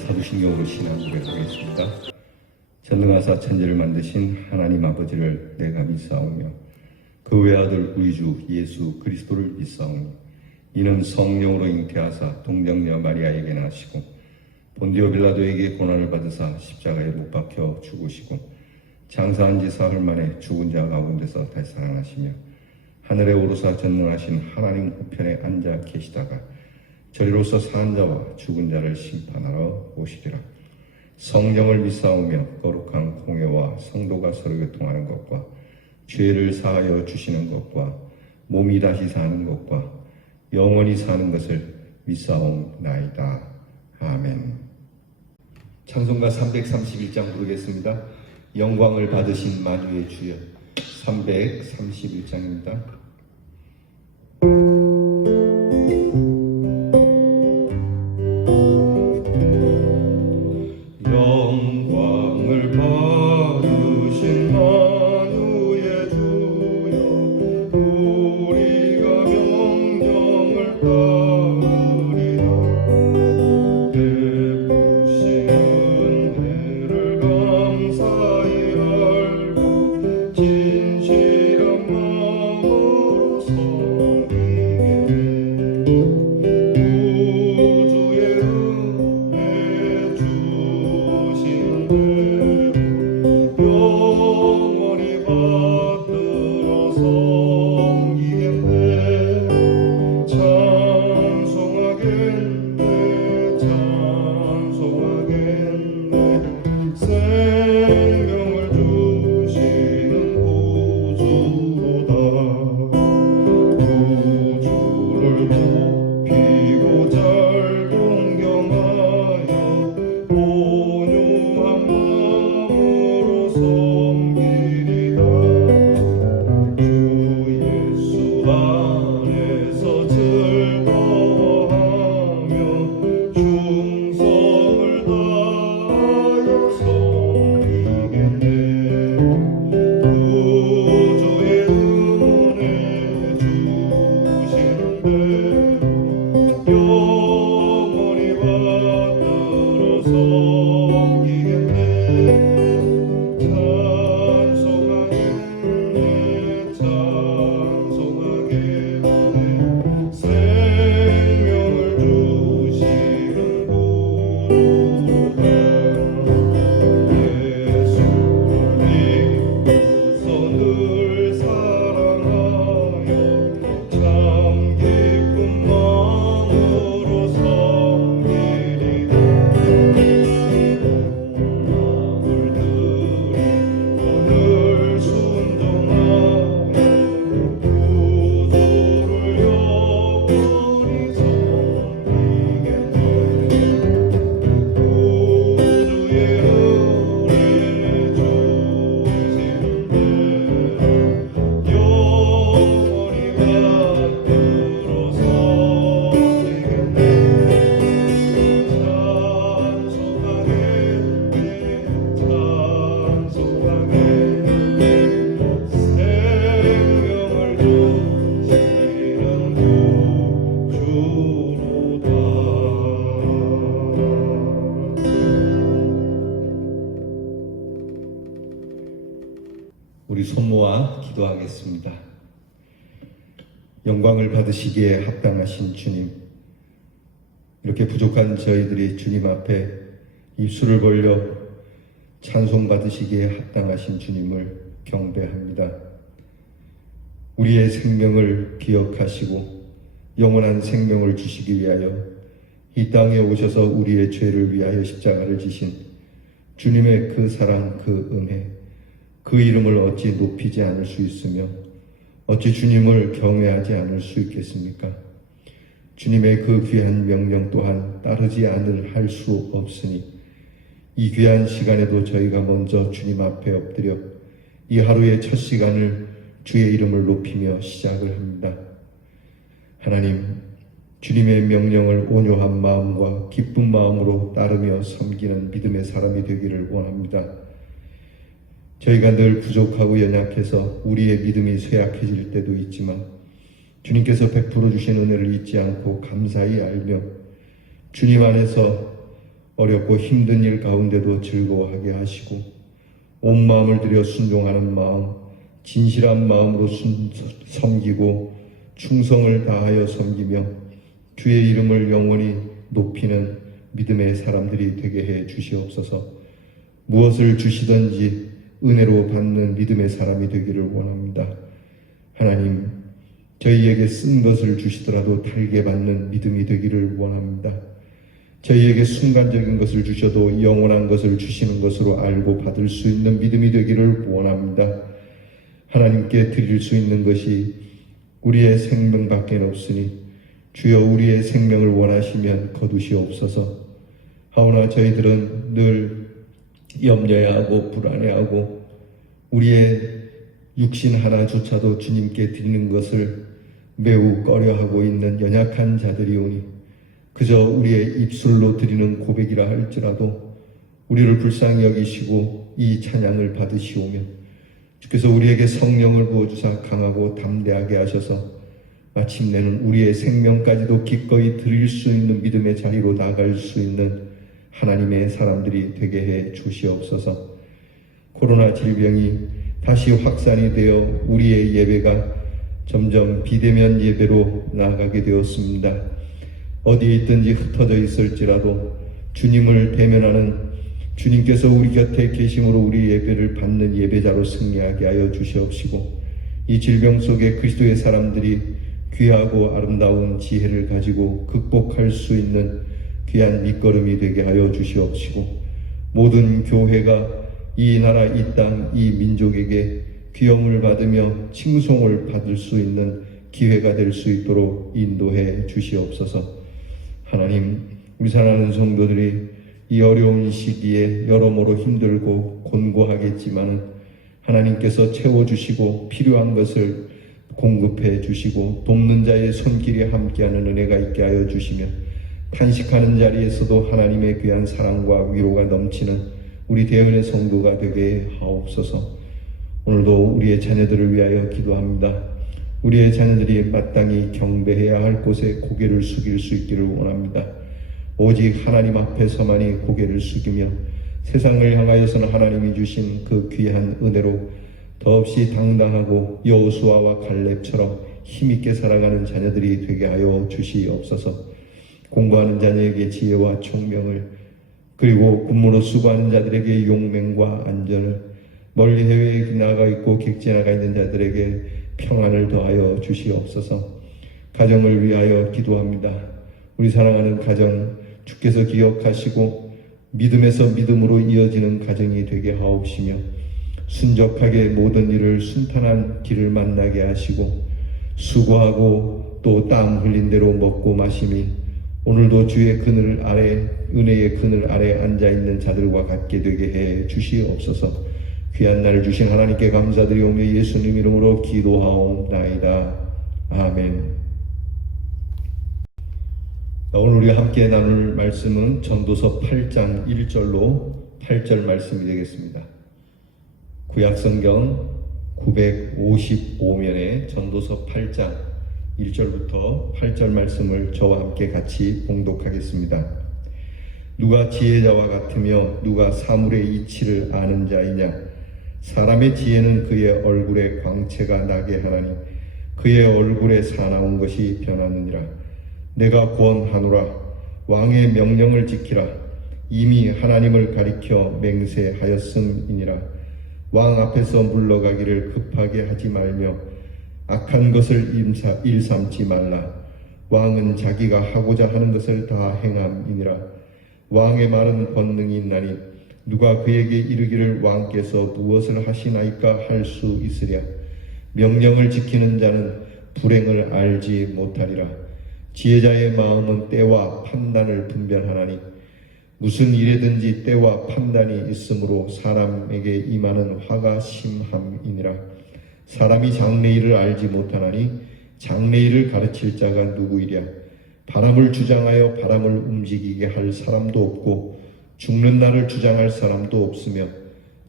사도신경으로 신앙 고백하겠습니다. 전능하사 천지를 만드신 하나님 아버지를 내가 믿사오며 그 외아들 우리 주 예수 그리스도를 믿사오며 이는 성령으로 잉태하사 동정녀 마리아에게 나시고 본디오 빌라도에게 고난을 받으사 십자가에 못 박혀 죽으시고 장사한 지 사흘 만에 죽은 자 가운데서 다시 살아나시며 하늘에 오르사 전능하신 하나님 우편에 앉아 계시다가 저리로서 사는 자와 죽은 자를 심판하러 오시리라. 성령을 믿사오며 거룩한 공예와 성도가 서로 교통하는 것과 죄를 사하여 주시는 것과 몸이 다시 사는 것과 영원히 사는 것을 믿사옵나이다. 아멘. 찬송가 331장 부르겠습니다. 영광을 받으신 만유의 주여. 331장입니다. 영광을 받으신 만유의 주여, 우리가 명령을 따르리라. 베푸신 은혜를 감사히 알고 진실한 마음으로 섬기겠네. 우주의 은혜 영원히 받들어 섬기겠네. 찬송하겠네. 찬송하겠네. 생명을 주시는 구주로다. 구주를 높이고 잘 동경하여 온유한 마음으로 섬기리라. 주 예수 안에서 즐거워하며 충성을 다하여 섬기겠네. 구주의 은혜 주시는 대로 영원히 받들어 섬기겠네. 찬송하겠네. 찬송하겠네. 생명을 주시는 구주다. 예수를 믿고서 늘 사랑하여 참 기쁜 마음으로 섬기리라. 마음을 드리고 늘 순종하여 구주를 영원히 섬기겠네. 구주의 은혜 주시는 대로 영원히 받들어 섬기겠네. 찬송하겠네. 찬송하겠네. 생명을 주시는 구주로다. 우리 손 모아 기도하겠습니다. 영광을 받으시기에 합당하신 주님, 이렇게 부족한 저희들이 주님 앞에 입술을 벌려 찬송 받으시기에 합당하신 주님을 경배합니다. 우리의 생명을 기억하시고 영원한 생명을 주시기 위하여 이 땅에 오셔서 우리의 죄를 위하여 십자가를 지신 주님의 그 사랑, 그 은혜, 그 이름을 어찌 높이지 않을 수 있으며 어찌 주님을 경외하지 않을 수 있겠습니까? 주님의 그 귀한 명령 또한 따르지 않을 할 수 없으니 이 귀한 시간에도 저희가 먼저 주님 앞에 엎드려 이 하루의 첫 시간을 주의 이름을 높이며 시작을 합니다. 하나님, 주님의 명령을 온유한 마음과 기쁜 마음으로 따르며 섬기는 믿음의 사람이 되기를 원합니다. 저희가 늘 부족하고 연약해서 우리의 믿음이 쇠약해질 때도 있지만 주님께서 베풀어 주신 은혜를 잊지 않고 감사히 알며 주님 안에서 어렵고 힘든 일 가운데도 즐거워하게 하시고 온 마음을 들여 순종하는 마음, 진실한 마음으로 섬기고 충성을 다하여 섬기며 주의 이름을 영원히 높이는 믿음의 사람들이 되게 해 주시옵소서. 무엇을 주시든지 은혜로 받는 믿음의 사람이 되기를 원합니다. 하나님, 저희에게 쓴 것을 주시더라도 달게 받는 믿음이 되기를 원합니다. 저희에게 순간적인 것을 주셔도 영원한 것을 주시는 것으로 알고 받을 수 있는 믿음이 되기를 원합니다. 하나님께 드릴 수 있는 것이 우리의 생명밖에 없으니 주여 우리의 생명을 원하시면 거두시옵소서. 하오나 저희들은 늘 염려해하고 불안해하고 우리의 육신 하나조차도 주님께 드리는 것을 매우 꺼려하고 있는 연약한 자들이오니 그저 우리의 입술로 드리는 고백이라 할지라도 우리를 불쌍히 여기시고 이 찬양을 받으시오면 주께서 우리에게 성령을 부어주사 강하고 담대하게 하셔서 마침내는 우리의 생명까지도 기꺼이 드릴 수 있는 믿음의 자리로 나갈 수 있는 하나님의 사람들이 되게 해 주시옵소서. 코로나 질병이 다시 확산이 되어 우리의 예배가 점점 비대면 예배로 나아가게 되었습니다. 어디에 있든지 흩어져 있을지라도 주님을 대면하는 주님께서 우리 곁에 계심으로 우리 예배를 받는 예배자로 승리하게 하여 주시옵시고 이 질병 속에 그리스도의 사람들이 귀하고 아름다운 지혜를 가지고 극복할 수 있는 귀한 밑거름이 되게 하여 주시옵시고 모든 교회가 이 나라, 이 땅, 이 민족에게 귀염을 받으며 칭송을 받을 수 있는 기회가 될 수 있도록 인도해 주시옵소서. 하나님, 우리 사랑하는 성도들이 이 어려운 시기에 여러모로 힘들고 곤고하겠지만은 하나님께서 채워주시고 필요한 것을 공급해 주시고 돕는 자의 손길이 함께하는 은혜가 있게 하여 주시며 탄식하는 자리에서도 하나님의 귀한 사랑과 위로가 넘치는 우리 대은의 성도가 되게 하옵소서. 오늘도 우리의 자녀들을 위하여 기도합니다. 우리의 자녀들이 마땅히 경배해야 할 곳에 고개를 숙일 수 있기를 원합니다. 오직 하나님 앞에서만이 고개를 숙이며 세상을 향하여서는 하나님이 주신 그 귀한 은혜로 더없이 당당하고 여호수아와 갈렙처럼 힘있게 살아가는 자녀들이 되게 하여 주시옵소서. 공부하는 자녀에게 지혜와 총명을, 그리고 군무로 수고하는 자들에게 용맹과 안전을, 멀리 해외에 나가 있고 객지에 나가 있는 자들에게 평안을 더하여 주시옵소서. 가정을 위하여 기도합니다. 우리 사랑하는 가정 주께서 기억하시고 믿음에서 믿음으로 이어지는 가정이 되게 하옵시며 순적하게 모든 일을 순탄한 길을 만나게 하시고 수고하고 또 땀 흘린 대로 먹고 마심이 오늘도 주의 그늘 아래, 은혜의 그늘 아래 앉아있는 자들과 같게 되게 해 주시옵소서. 귀한 날을 주신 하나님께 감사드리오며 예수님 이름으로 기도하옵나이다. 아멘. 오늘 우리 함께 나눌 말씀은 전도서 8장 1절로 8절 말씀이 되겠습니다. 구약성경 955면에 전도서 8장 1절부터 8절 말씀을 저와 함께 같이 봉독하겠습니다. 누가 지혜자와 같으며 누가 사물의 이치를 아는 자이냐? 사람의 지혜는 그의 얼굴에 광채가 나게 하나니 그의 얼굴에 사나운 것이 변하느니라. 내가 권하노라. 왕의 명령을 지키라. 이미 하나님을 가리켜 맹세하였음이니라. 왕 앞에서 물러가기를 급하게 하지 말며 악한 것을 일삼지 말라. 왕은 자기가 하고자 하는 것을 다 행함이니라. 왕의 말은 권능이 있나니 누가 그에게 이르기를 왕께서 무엇을 하시나이까 할 수 있으랴. 명령을 지키는 자는 불행을 알지 못하리라. 지혜자의 마음은 때와 판단을 분별하나니 무슨 일에든지 때와 판단이 있으므로 사람에게 임하는 화가 심함이니라. 사람이 장래일을 알지 못하나니 장래일을 가르칠 자가 누구이랴. 바람을 주장하여 바람을 움직이게 할 사람도 없고 죽는 날을 주장할 사람도 없으며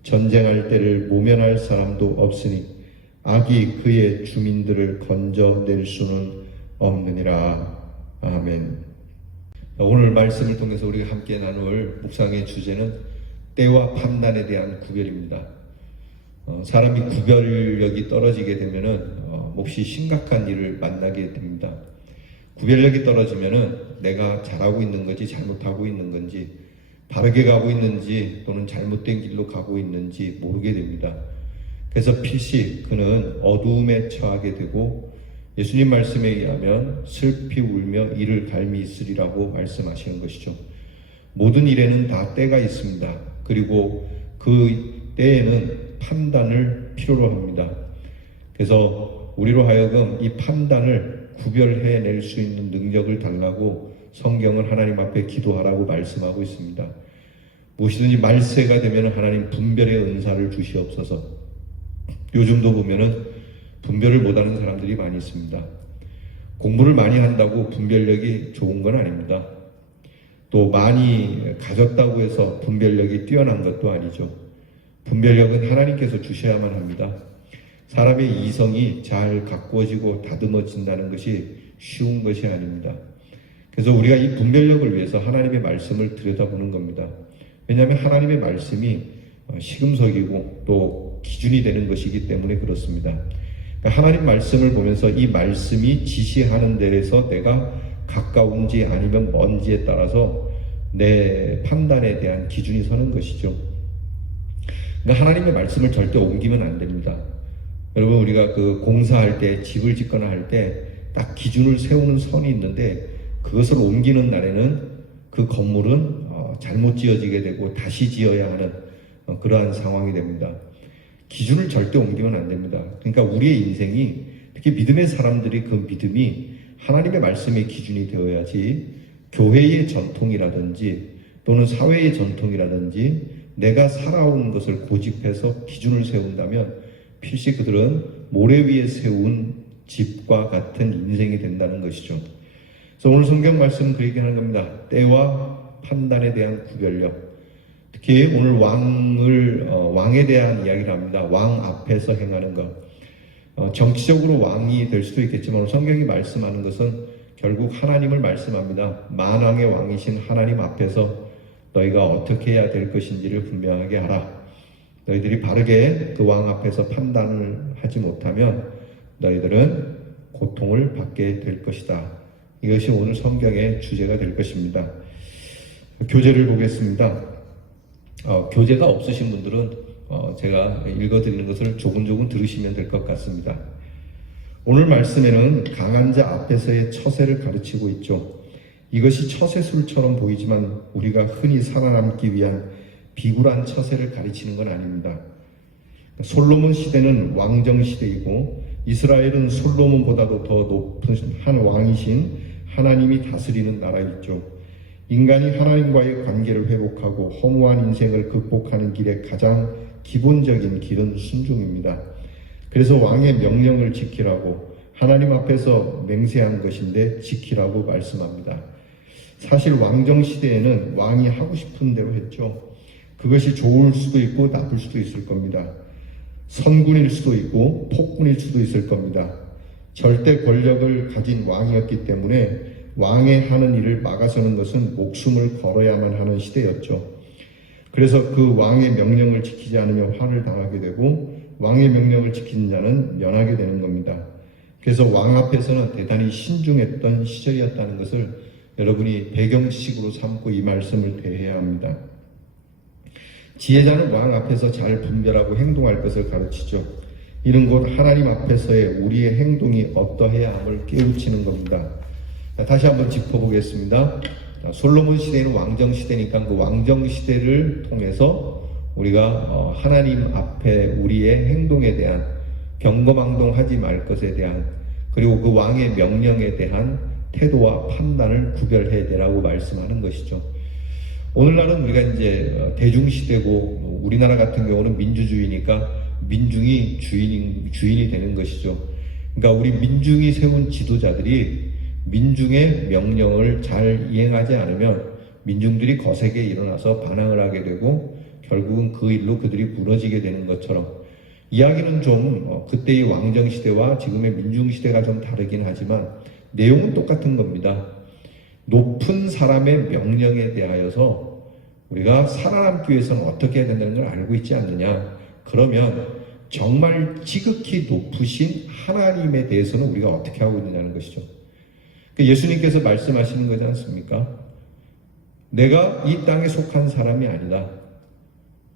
전쟁할 때를 모면할 사람도 없으니 악이 그의 주민들을 건져낼 수는 없느니라. 아멘. 오늘 말씀을 통해서 우리가 함께 나눌 묵상의 주제는 때와 판단에 대한 구별입니다. 사람이 구별력이 떨어지게 되면은 몹시 심각한 일을 만나게 됩니다. 구별력이 떨어지면은 내가 잘하고 있는 건지 잘못하고 있는 건지, 바르게 가고 있는지 또는 잘못된 길로 가고 있는지 모르게 됩니다. 그래서 필시 그는 어두움에 처하게 되고, 예수님 말씀에 의하면 슬피 울며 이를 갈미 있으리라고 말씀하시는 것이죠. 모든 일에는 다 때가 있습니다. 그리고 그 때에는 판단을 필요로 합니다. 그래서 우리로 하여금 이 판단을 구별해낼 수 있는 능력을 달라고 성경은 하나님 앞에 기도하라고 말씀하고 있습니다. 무엇이든지 말세가 되면 하나님 분별의 은사를 주시옵소서. 요즘도 보면은 분별을 못하는 사람들이 많이 있습니다. 공부를 많이 한다고 분별력이 좋은 건 아닙니다. 또 많이 가졌다고 해서 분별력이 뛰어난 것도 아니죠. 분별력은 하나님께서 주셔야만 합니다. 사람의 이성이 잘 가꾸어지고 다듬어진다는 것이 쉬운 것이 아닙니다. 그래서 우리가 이 분별력을 위해서 하나님의 말씀을 들여다보는 겁니다. 왜냐하면 하나님의 말씀이 시금석이고 또 기준이 되는 것이기 때문에 그렇습니다. 하나님 말씀을 보면서 이 말씀이 지시하는 데에서 내가 가까운지 아니면 먼지에 따라서 내 판단에 대한 기준이 서는 것이죠. 그러니까 하나님의 말씀을 절대 옮기면 안 됩니다. 여러분, 우리가 그 공사할 때, 집을 짓거나 할 때 딱 기준을 세우는 선이 있는데 그것을 옮기는 날에는 그 건물은 잘못 지어지게 되고 다시 지어야 하는 그러한 상황이 됩니다. 기준을 절대 옮기면 안 됩니다. 그러니까 우리의 인생이, 특히 믿음의 사람들이 그 믿음이 하나님의 말씀의 기준이 되어야지, 교회의 전통이라든지 또는 사회의 전통이라든지 내가 살아온 것을 고집해서 기준을 세운다면 필시 그들은 모래 위에 세운 집과 같은 인생이 된다는 것이죠. 그래서 오늘 성경 말씀은 그렇게 하는 겁니다. 때와 판단에 대한 구별력. 특히 오늘 왕에 대한 이야기를 합니다. 왕 앞에서 행하는 것. 정치적으로 왕이 될 수도 있겠지만 성경이 말씀하는 것은 결국 하나님을 말씀합니다. 만왕의 왕이신 하나님 앞에서 너희가 어떻게 해야 될 것인지를 분명하게 하라. 너희들이 바르게 그 왕 앞에서 판단을 하지 못하면 너희들은 고통을 받게 될 것이다. 이것이 오늘 성경의 주제가 될 것입니다. 교재를 보겠습니다. 교재가 없으신 분들은 제가 읽어드리는 것을 조근조근 들으시면 될 것 같습니다. 오늘 말씀에는 강한 자 앞에서의 처세를 가르치고 있죠. 이것이 처세술처럼 보이지만 우리가 흔히 살아남기 위한 비굴한 처세를 가르치는 건 아닙니다. 솔로몬 시대는 왕정 시대이고 이스라엘은 솔로몬보다도 더 높은 한 왕이신 하나님이 다스리는 나라였죠. 인간이 하나님과의 관계를 회복하고 허무한 인생을 극복하는 길의 가장 기본적인 길은 순종입니다. 그래서 왕의 명령을 지키라고 하나님 앞에서 맹세한 것인데 지키라고 말씀합니다. 사실 왕정 시대에는 왕이 하고 싶은 대로 했죠. 그것이 좋을 수도 있고 나쁠 수도 있을 겁니다. 선군일 수도 있고 폭군일 수도 있을 겁니다. 절대 권력을 가진 왕이었기 때문에 왕의 하는 일을 막아서는 것은 목숨을 걸어야만 하는 시대였죠. 그래서 그 왕의 명령을 지키지 않으면 화를 당하게 되고 왕의 명령을 지키는 자는 면하게 되는 겁니다. 그래서 왕 앞에서는 대단히 신중했던 시절이었다는 것을 여러분이 배경식으로 삼고 이 말씀을 대해야 합니다. 지혜자는 왕 앞에서 잘 분별하고 행동할 것을 가르치죠. 이는 곧 하나님 앞에서의 우리의 행동이 어떠해야 함을 깨우치는 겁니다. 다시 한번 짚어보겠습니다. 솔로몬 시대는 왕정 시대니까 그 왕정 시대를 통해서 우리가 하나님 앞에 우리의 행동에 대한 경거망동하지 말 것에 대한, 그리고 그 왕의 명령에 대한 태도와 판단을 구별해야 되라고 말씀하는 것이죠. 오늘날은 우리가 이제 대중시대고 우리나라 같은 경우는 민주주의니까 민중이 주인이 되는 것이죠. 그러니까 우리 민중이 세운 지도자들이 민중의 명령을 잘 이행하지 않으면 민중들이 거세게 일어나서 반항을 하게 되고 결국은 그 일로 그들이 무너지게 되는 것처럼, 이야기는 좀 그때의 왕정시대와 지금의 민중시대가 좀 다르긴 하지만 내용은 똑같은 겁니다. 높은 사람의 명령에 대하여서 우리가 살아남기 위해서는 어떻게 해야 된다는 걸 알고 있지 않느냐? 그러면 정말 지극히 높으신 하나님에 대해서는 우리가 어떻게 하고 있느냐는 것이죠. 예수님께서 말씀하시는 거지 않습니까? 내가 이 땅에 속한 사람이 아니다.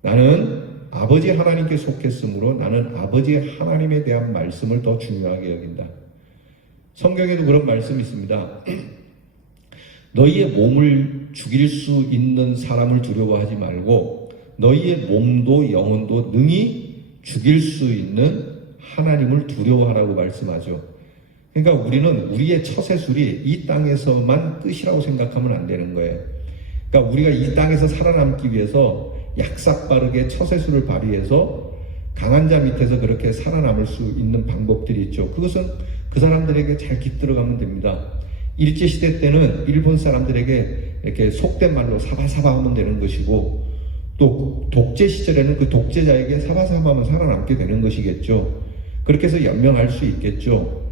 나는 아버지 하나님께 속했으므로 나는 아버지 하나님에 대한 말씀을 더 중요하게 여긴다. 성경에도 그런 말씀이 있습니다. 너희의 몸을 죽일 수 있는 사람을 두려워하지 말고 너희의 몸도 영혼도 능히 죽일 수 있는 하나님을 두려워하라고 말씀하죠. 그러니까 우리는 우리의 처세술이 이 땅에서만 끝이라고 생각하면 안 되는 거예요. 그러니까 우리가 이 땅에서 살아남기 위해서 약삭빠르게 처세술을 발휘해서 강한 자 밑에서 그렇게 살아남을 수 있는 방법들이 있죠. 그것은 그 사람들에게 잘 깃들어가면 됩니다. 일제시대 때는 일본 사람들에게 이렇게 속된 말로 사바사바 하면 되는 것이고, 또 독재 시절에는 그 독재자에게 사바사바 하면 살아남게 되는 것이겠죠. 그렇게 해서 연명할 수 있겠죠.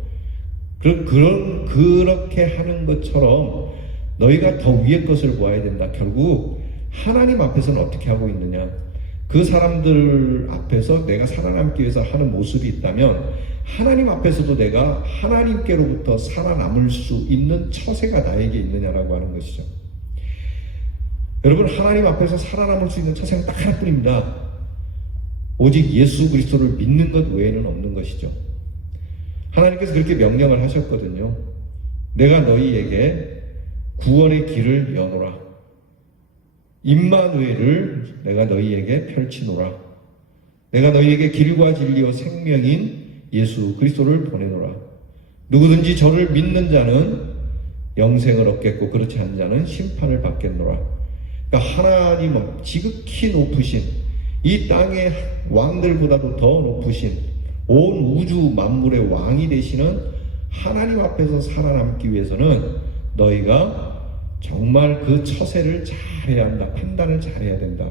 그렇게 하는 것처럼 너희가 더 위의 것을 보아야 된다. 결국 하나님 앞에서는 어떻게 하고 있느냐, 그 사람들 앞에서 내가 살아남기 위해서 하는 모습이 있다면 하나님 앞에서도 내가 하나님께로부터 살아남을 수 있는 처세가 나에게 있느냐라고 하는 것이죠. 여러분, 하나님 앞에서 살아남을 수 있는 처세는 딱 하나뿐입니다. 오직 예수 그리스도를 믿는 것 외에는 없는 것이죠. 하나님께서 그렇게 명령을 하셨거든요. 내가 너희에게 구원의 길을 여노라. 임마누엘을 내가 너희에게 펼치노라. 내가 너희에게 길과 진리와 생명인 예수 그리스도를 보내노라. 누구든지 저를 믿는 자는 영생을 얻겠고 그렇지 않은 자는 심판을 받겠노라. 그러니까 하나님은 지극히 높으신, 이 땅의 왕들보다도 더 높으신 온 우주 만물의 왕이 되시는 하나님 앞에서 살아남기 위해서는 너희가 정말 그 처세를 잘해야 한다. 판단을 잘해야 된다.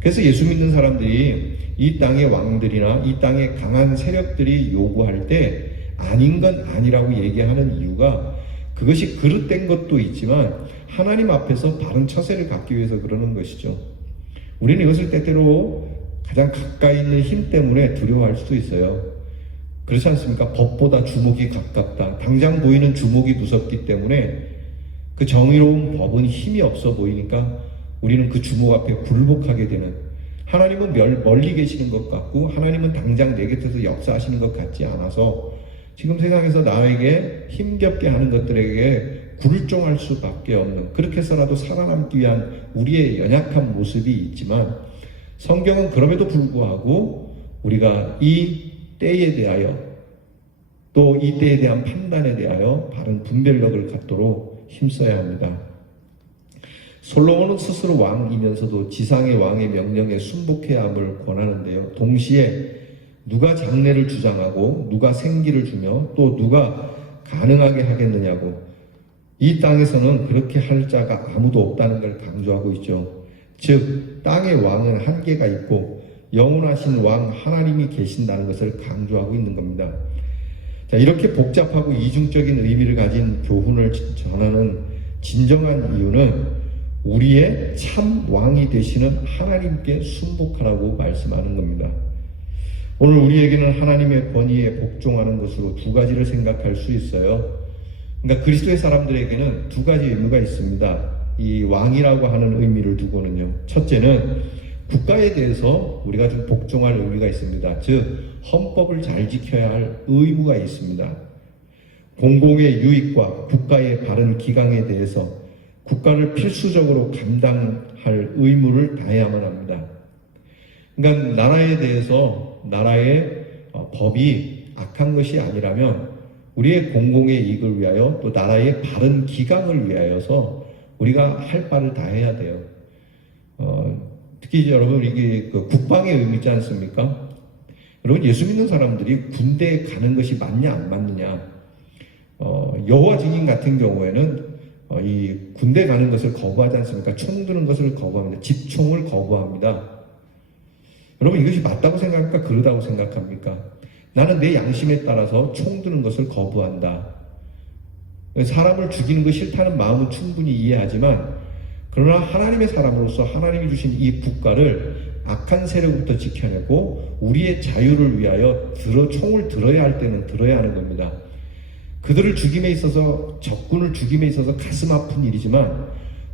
그래서 예수 믿는 사람들이 이 땅의 왕들이나 이 땅의 강한 세력들이 요구할 때 아닌 건 아니라고 얘기하는 이유가, 그것이 그릇된 것도 있지만 하나님 앞에서 바른 처세를 갖기 위해서 그러는 것이죠. 우리는 이것을 때때로 가장 가까이 있는 힘 때문에 두려워할 수도 있어요. 그렇지 않습니까? 법보다 주목이 가깝다. 당장 보이는 주목이 무섭기 때문에 그 정의로운 법은 힘이 없어 보이니까 우리는 그 주목 앞에 굴복하게 되는, 하나님은 멀리 계시는 것 같고 하나님은 당장 내 곁에서 역사하시는 것 같지 않아서 지금 세상에서 나에게 힘겹게 하는 것들에게 굴종할 수밖에 없는, 그렇게 해서라도 살아남기 위한 우리의 연약한 모습이 있지만, 성경은 그럼에도 불구하고 우리가 이 때에 대하여 또 이 때에 대한 판단에 대하여 바른 분별력을 갖도록 힘써야 합니다. 솔로몬은 스스로 왕이면서도 지상의 왕의 명령에 순복해야 함을 권하는데요. 동시에 누가 장래를 주장하고 누가 생기를 주며 또 누가 가능하게 하겠느냐고, 이 땅에서는 그렇게 할 자가 아무도 없다는 걸 강조하고 있죠. 즉 땅의 왕은 한계가 있고 영원하신 왕 하나님이 계신다는 것을 강조하고 있는 겁니다. 자, 이렇게 복잡하고 이중적인 의미를 가진 교훈을 전하는 진정한 이유는 우리의 참 왕이 되시는 하나님께 순복하라고 말씀하는 겁니다. 오늘 우리에게는 하나님의 권위에 복종하는 것으로 두 가지를 생각할 수 있어요. 그러니까 그리스도의 사람들에게는 두 가지 의미가 있습니다. 이 왕이라고 하는 의미를 두고는요. 첫째는 국가에 대해서 우리가 좀 복종할 의미가 있습니다. 즉 헌법을 잘 지켜야 할 의무가 있습니다. 공공의 유익과 국가의 바른 기강에 대해서 국가를 필수적으로 감당할 의무를 다해야만 합니다. 그러니까 나라에 대해서 나라의 법이 악한 것이 아니라면 우리의 공공의 이익을 위하여 또 나라의 바른 기강을 위하여서 우리가 할 바를 다 해야 돼요. 특히 여러분 이게 그 국방의 의미 있지 않습니까? 여러분 예수 믿는 사람들이 군대에 가는 것이 맞냐 안 맞느냐, 여호와 증인 같은 경우에는 이 군대 가는 것을 거부하지 않습니까? 총 드는 것을 거부합니다. 집총을 거부합니다. 여러분 이것이 맞다고 생각합니까? 그러다고 생각합니까? 나는 내 양심에 따라서 총 드는 것을 거부한다. 사람을 죽이는 거 싫다는 마음은 충분히 이해하지만, 그러나 하나님의 사람으로서 하나님이 주신 이 국가를 악한 세력부터 지켜내고 우리의 자유를 위하여 총을 들어야 할 때는 들어야 하는 겁니다. 그들을 죽임에 있어서, 적군을 죽임에 있어서 가슴 아픈 일이지만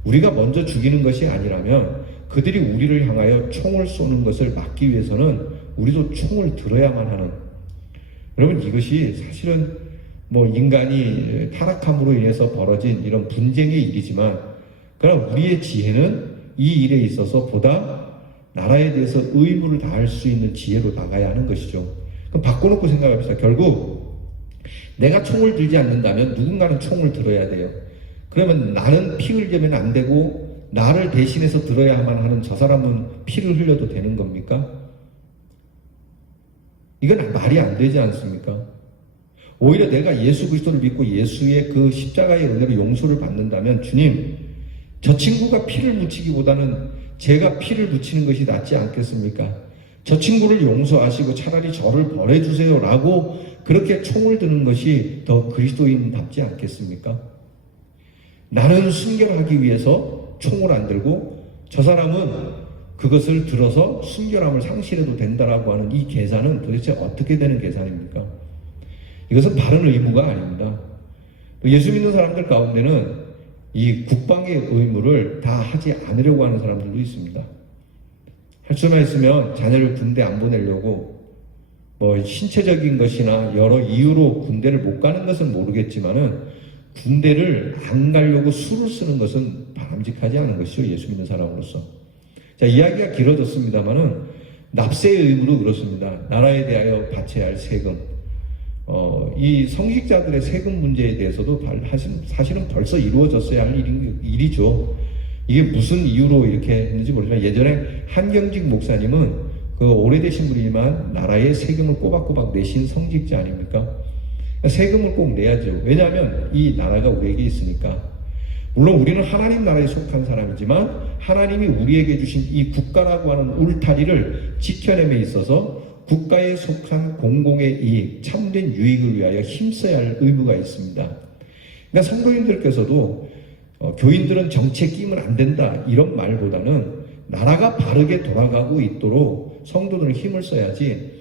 우리가 먼저 죽이는 것이 아니라면 그들이 우리를 향하여 총을 쏘는 것을 막기 위해서는 우리도 총을 들어야만 하는, 여러분, 이것이 사실은 인간이 타락함으로 인해서 벌어진 이런 분쟁의 일이지만, 그러나 우리의 지혜는 이 일에 있어서 보다 나라에 대해서 의무를 다할 수 있는 지혜로 나가야 하는 것이죠. 그럼 바꿔놓고 생각합시다. 결국 내가 총을 들지 않는다면 누군가는 총을 들어야 돼요. 그러면 나는 피 흘리면 안 되고 나를 대신해서 들어야만 하는 저 사람은 피를 흘려도 되는 겁니까? 이건 말이 안 되지 않습니까? 오히려 내가 예수 그리스도를 믿고 예수의 그 십자가의 은혜로 용서를 받는다면, 주님, 저 친구가 피를 묻히기보다는 제가 피를 묻히는 것이 낫지 않겠습니까? 저 친구를 용서하시고 차라리 저를 벌해주세요 라고 그렇게 총을 드는 것이 더 그리스도인답지 않겠습니까? 나는 순결하기 위해서 총을 안 들고 저 사람은 그것을 들어서 순결함을 상실해도 된다라고 하는 이 계산은 도대체 어떻게 되는 계산입니까? 이것은 바른 의무가 아닙니다. 예수 믿는 사람들 가운데는 이 국방의 의무를 다 하지 않으려고 하는 사람들도 있습니다. 할 수만 있으면 자녀를 군대 안 보내려고 신체적인 것이나 여러 이유로 군대를 못 가는 것은 모르겠지만은 군대를 안 가려고 수를 쓰는 것은 바람직하지 않은 것이죠. 예수 믿는 사람으로서. 자, 이야기가 길어졌습니다만은 납세의 의무도 그렇습니다. 나라에 대하여 바쳐야 할 세금. 이 성직자들의 세금 문제에 대해서도 사실은 벌써 이루어졌어야 할 일이죠. 이게 무슨 이유로 이렇게 했는지 모르지만 예전에 한경직 목사님은 그 오래되신 분이지만 나라에 세금을 꼬박꼬박 내신 성직자 아닙니까? 세금을 꼭 내야죠. 왜냐하면 이 나라가 우리에게 있으니까. 물론 우리는 하나님 나라에 속한 사람이지만 하나님이 우리에게 주신 이 국가라고 하는 울타리를 지켜냄에 있어서 국가에 속한 공공의 이익, 참된 유익을 위하여 힘써야 할 의무가 있습니다. 그러니까 성도님들께서도 교인들은 정치에 끼면 안 된다 이런 말보다는 나라가 바르게 돌아가고 있도록 성도들은 힘을 써야지,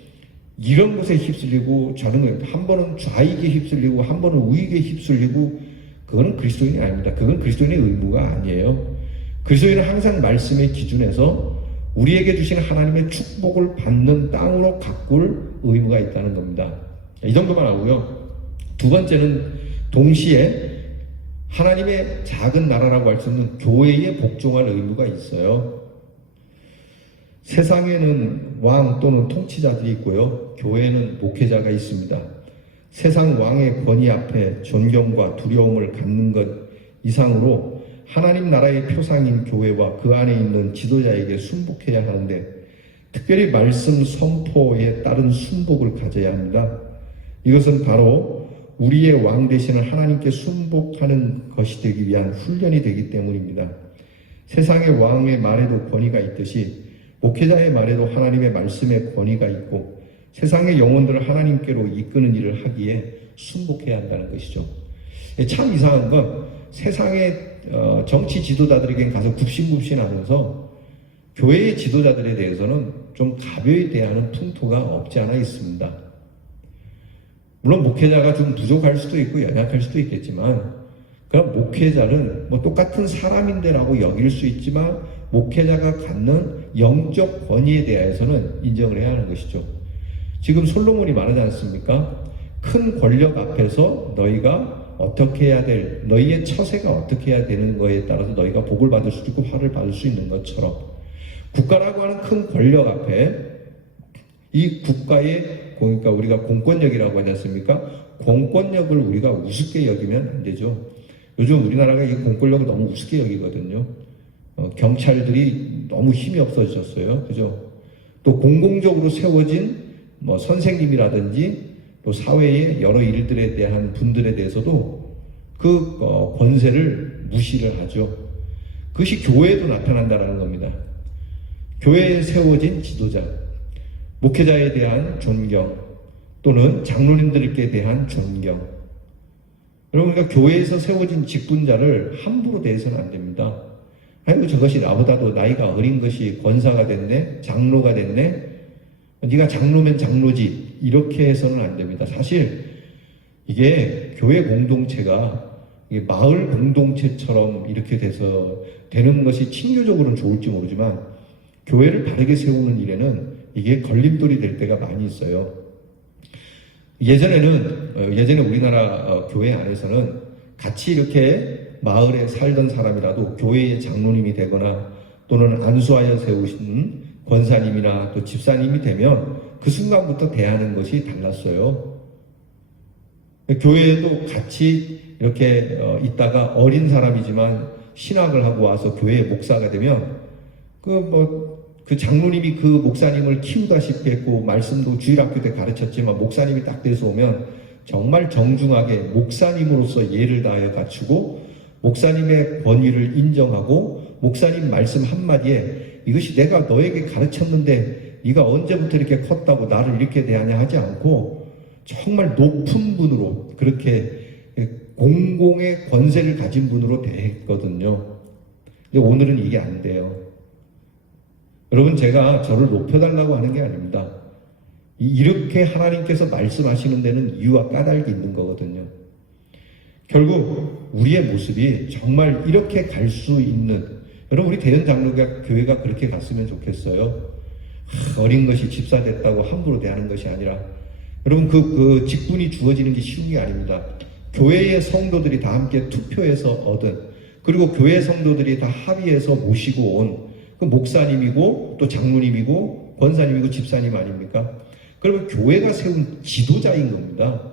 이런 것에 휩쓸리고 저는 한 번은 좌익에 휩쓸리고 한 번은 우익에 휩쓸리고, 그거는 그리스도인이 아닙니다. 그건 그리스도인의 의무가 아니에요. 그리스도인은 항상 말씀의 기준에서 우리에게 주신 하나님의 축복을 받는 땅으로 가꿀 의무가 있다는 겁니다. 이 정도만 하고요. 두 번째는 동시에 하나님의 작은 나라라고 할 수 있는 교회에 복종할 의무가 있어요. 세상에는 왕 또는 통치자들이 있고요. 교회에는 목회자가 있습니다. 세상 왕의 권위 앞에 존경과 두려움을 갖는 것 이상으로 하나님 나라의 표상인 교회와 그 안에 있는 지도자에게 순복해야 하는데, 특별히 말씀 선포에 따른 순복을 가져야 합니다. 이것은 바로 우리의 왕 되시는 하나님께 순복하는 것이 되기 위한 훈련이 되기 때문입니다. 세상의 왕의 말에도 권위가 있듯이 목회자의 말에도 하나님의 말씀에 권위가 있고, 세상의 영혼들을 하나님께로 이끄는 일을 하기에 순복해야 한다는 것이죠. 참 이상한 건 세상의 정치 지도자들에겐 가서 굽신굽신하면서 교회의 지도자들에 대해서는 좀 가벼이 대하는 풍토가 없지 않아 있습니다. 물론 목회자가 좀 부족할 수도 있고 연약할 수도 있겠지만, 그럼 목회자는 똑같은 사람인데라고 여길 수 있지만 목회자가 갖는 영적 권위에 대해서는 인정을 해야 하는 것이죠. 지금 솔로몬이 말하지 않습니까? 큰 권력 앞에서 너희가 어떻게 해야 될, 너희의 처세가 어떻게 해야 되는 거에 따라서 너희가 복을 받을 수도 있고 화를 받을 수 있는 것처럼, 국가라고 하는 큰 권력 앞에 이 국가의, 그러니까 우리가 공권력이라고 하지 않습니까? 공권력을 우리가 우습게 여기면 안 되죠. 요즘 우리나라가 이 공권력을 너무 우습게 여기거든요. 경찰들이 너무 힘이 없어졌어요. 그죠? 또 공공적으로 세워진 선생님이라든지 또 사회의 여러 일들에 대한 분들에 대해서도 그 권세를 무시를 하죠. 그것이 교회에도 나타난다는 겁니다. 교회에 세워진 지도자, 목회자에 대한 존경 또는 장로님들께 대한 존경, 여러분, 그러니까 교회에서 세워진 직분자를 함부로 대해서는 안 됩니다. 아이고, 저것이 나보다도 나이가 어린 것이 권사가 됐네, 장로가 됐네, 네가 장로면 장로지, 이렇게 해서는 안 됩니다. 사실 이게 교회 공동체가 이게 마을 공동체처럼 이렇게 돼서 되는 것이 친교적으로는 좋을지 모르지만, 교회를 바르게 세우는 일에는 이게 걸림돌이 될 때가 많이 있어요. 예전에 우리나라 교회 안에서는 같이 이렇게 마을에 살던 사람이라도 교회의 장로님이 되거나 또는 안수하여 세우신 권사님이나 또 집사님이 되면 그 순간부터 대하는 것이 달랐어요. 교회에도 같이 이렇게 있다가 어린 사람이지만 신학을 하고 와서 교회의 목사가 되면 그 장로님이 그 목사님을 키우다시피 했고 말씀도 주일학교 때 가르쳤지만 목사님이 딱 돼서 오면 정말 정중하게 목사님으로서 예를 다하여 갖추고 목사님의 권위를 인정하고 목사님 말씀 한마디에 이것이 내가 너에게 가르쳤는데 네가 언제부터 이렇게 컸다고 나를 이렇게 대하냐 하지 않고 정말 높은 분으로 그렇게 공공의 권세를 가진 분으로 대했거든요. 근데 오늘은 이게 안 돼요. 여러분, 제가 저를 높여달라고 하는 게 아닙니다. 이렇게 하나님께서 말씀하시는 데는 이유와 까닭이 있는 거거든요. 결국 우리의 모습이 정말 이렇게 갈 수 있는, 여러분, 우리 대현 장로가 교회가 그렇게 갔으면 좋겠어요. 어린 것이 집사 됐다고 함부로 대하는 것이 아니라, 여러분, 그 직분이 주어지는 게 쉬운 게 아닙니다. 교회의 성도들이 다 함께 투표해서 얻은, 그리고 교회 성도들이 다 합의해서 모시고 온 그 목사님이고 또 장로님이고 권사님이고 집사님 아닙니까? 그러면 교회가 세운 지도자인 겁니다.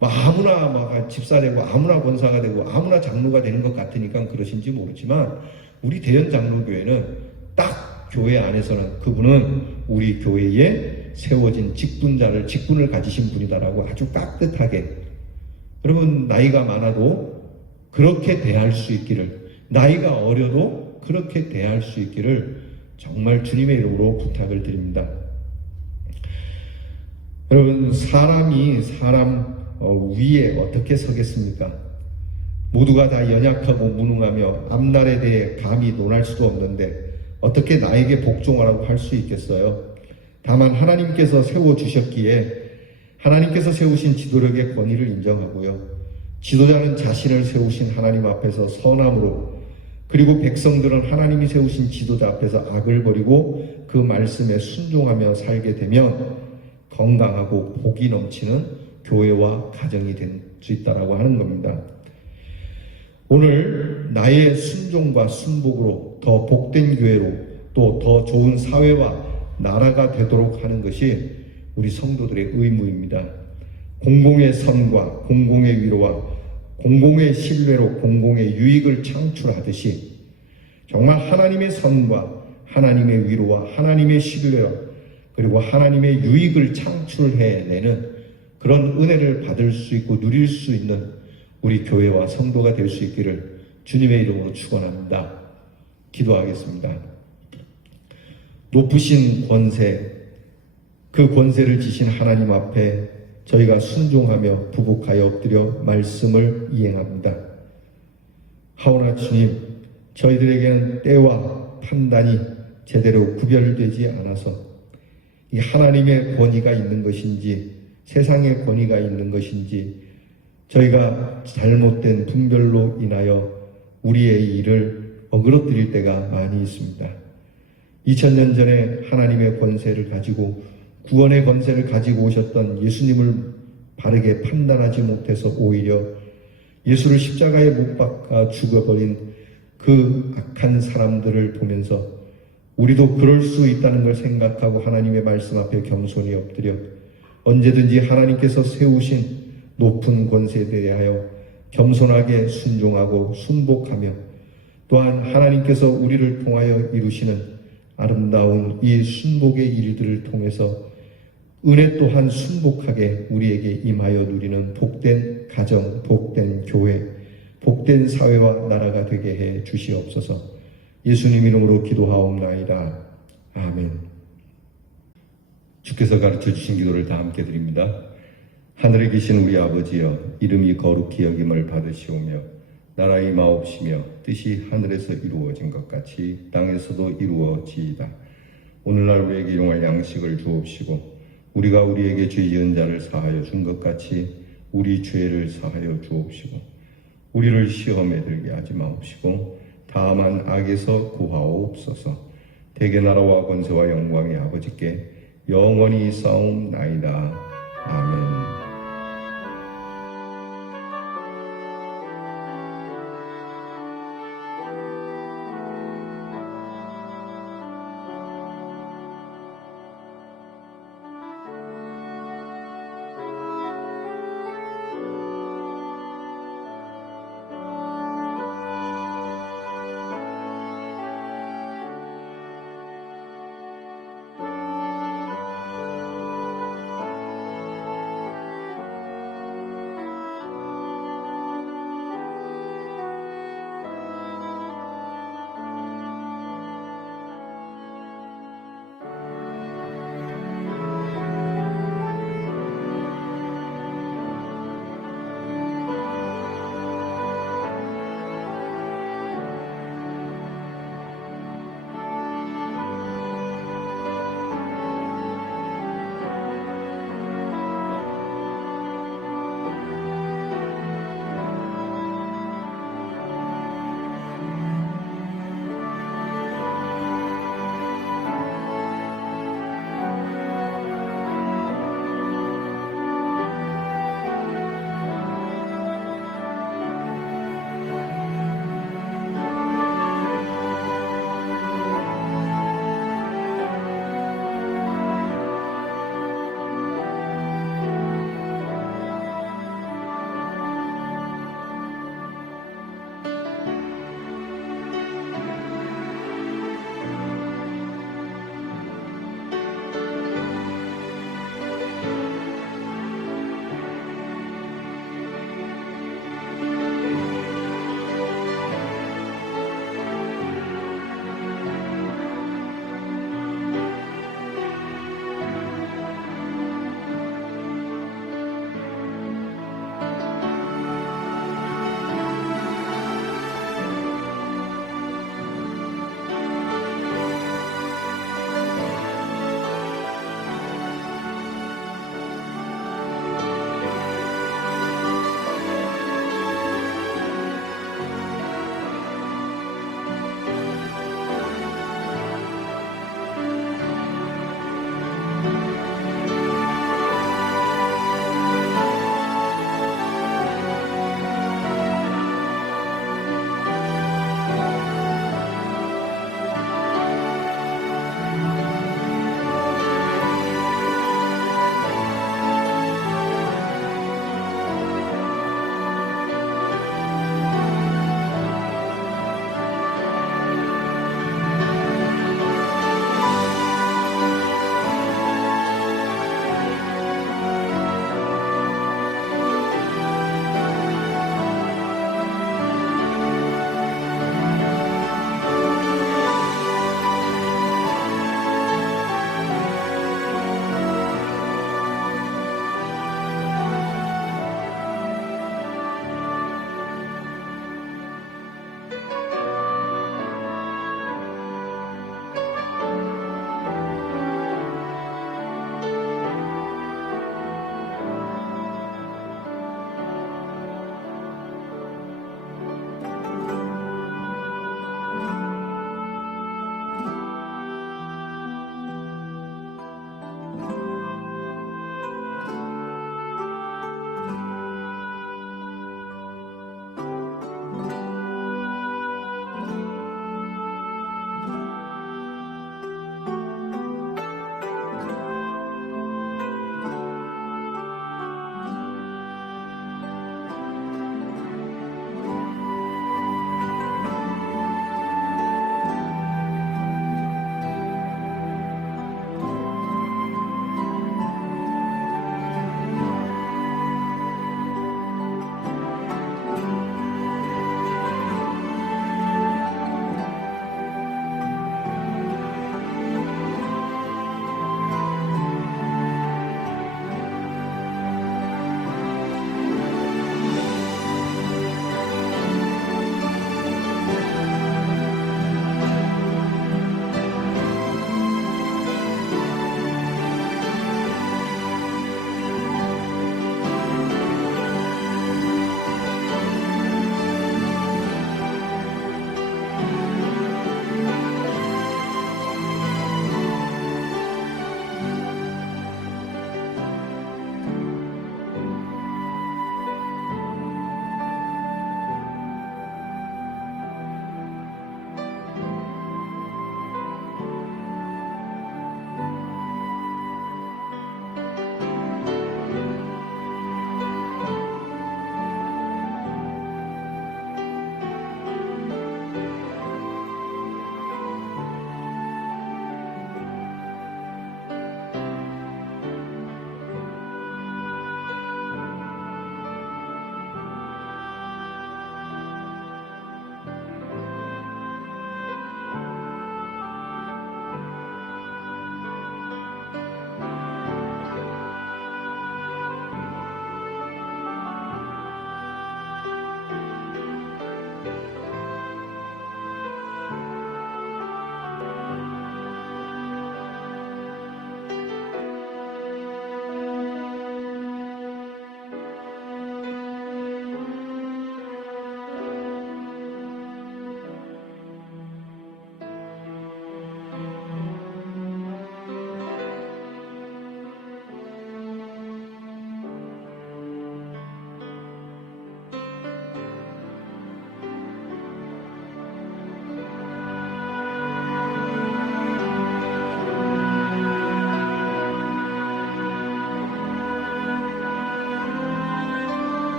아무나 집사 되고 아무나 권사가 되고 아무나 장로가 되는 것 같으니까 그러신지 모르지만 우리 대현 장로교회는 딱 교회 안에서는 그분은 우리 교회에 세워진 직분을 가지신 분이다라고 아주 깍듯하게, 여러분, 나이가 많아도 그렇게 대할 수 있기를, 나이가 어려도 그렇게 대할 수 있기를 정말 주님의 이름으로 부탁을 드립니다. 여러분, 사람이 사람 위에 어떻게 서겠습니까? 모두가 다 연약하고 무능하며 앞날에 대해 감히 논할 수도 없는데 어떻게 나에게 복종하라고 할 수 있겠어요? 다만 하나님께서 세워주셨기에 하나님께서 세우신 지도력의 권위를 인정하고요. 지도자는 자신을 세우신 하나님 앞에서 선함으로, 그리고 백성들은 하나님이 세우신 지도자 앞에서 악을 버리고 그 말씀에 순종하며 살게 되면 건강하고 복이 넘치는 교회와 가정이 될 수 있다라고 하는 겁니다. 오늘 나의 순종과 순복으로 더 복된 교회로 또 더 좋은 사회와 나라가 되도록 하는 것이 우리 성도들의 의무입니다. 공공의 선과 공공의 위로와 공공의 신뢰로 공공의 유익을 창출하듯이 정말 하나님의 선과 하나님의 위로와 하나님의 신뢰와 그리고 하나님의 유익을 창출해내는 그런 은혜를 받을 수 있고 누릴 수 있는 우리 교회와 성도가 될 수 있기를 주님의 이름으로 축원합니다. 기도하겠습니다. 높으신 권세, 그 권세를 지신 하나님 앞에 저희가 순종하며 부복하여 엎드려 말씀을 이행합니다. 하오나 주님, 저희들에게는 때와 판단이 제대로 구별되지 않아서 이 하나님의 권위가 있는 것인지 세상의 권위가 있는 것인지 저희가 잘못된 분별로 인하여 우리의 일을 어그러뜨릴 때가 많이 있습니다. 2000년 전에 하나님의 권세를 가지고 구원의 권세를 가지고 오셨던 예수님을 바르게 판단하지 못해서 오히려 예수를 십자가에 못 박아 죽어버린 그 악한 사람들을 보면서 우리도 그럴 수 있다는 걸 생각하고 하나님의 말씀 앞에 겸손히 엎드려 언제든지 하나님께서 세우신 높은 권세에 대하여 겸손하게 순종하고 순복하며 또한 하나님께서 우리를 통하여 이루시는 아름다운 이 순복의 일들을 통해서 은혜 또한 순복하게 우리에게 임하여 누리는 복된 가정, 복된 교회, 복된 사회와 나라가 되게 해 주시옵소서. 예수님 이름으로 기도하옵나이다. 아멘. 주께서 가르쳐 주신 기도를 다 함께 드립니다. 하늘에 계신 우리 아버지여, 이름이 거룩히 여김을 받으시오며 나라의 마옵시며 뜻이 하늘에서 이루어진 것 같이 땅에서도 이루어지이다. 오늘날 우리에게 일용할 양식을 주옵시고 우리가 우리에게 죄 지은 자를 사하여 준 것 같이 우리 죄를 사하여 주옵시고 우리를 시험에 들게 하지 마옵시고 다만 악에서 구하옵소서. 대개 나라와 권세와 영광이 아버지께 영원히 싸움나이다. 아멘.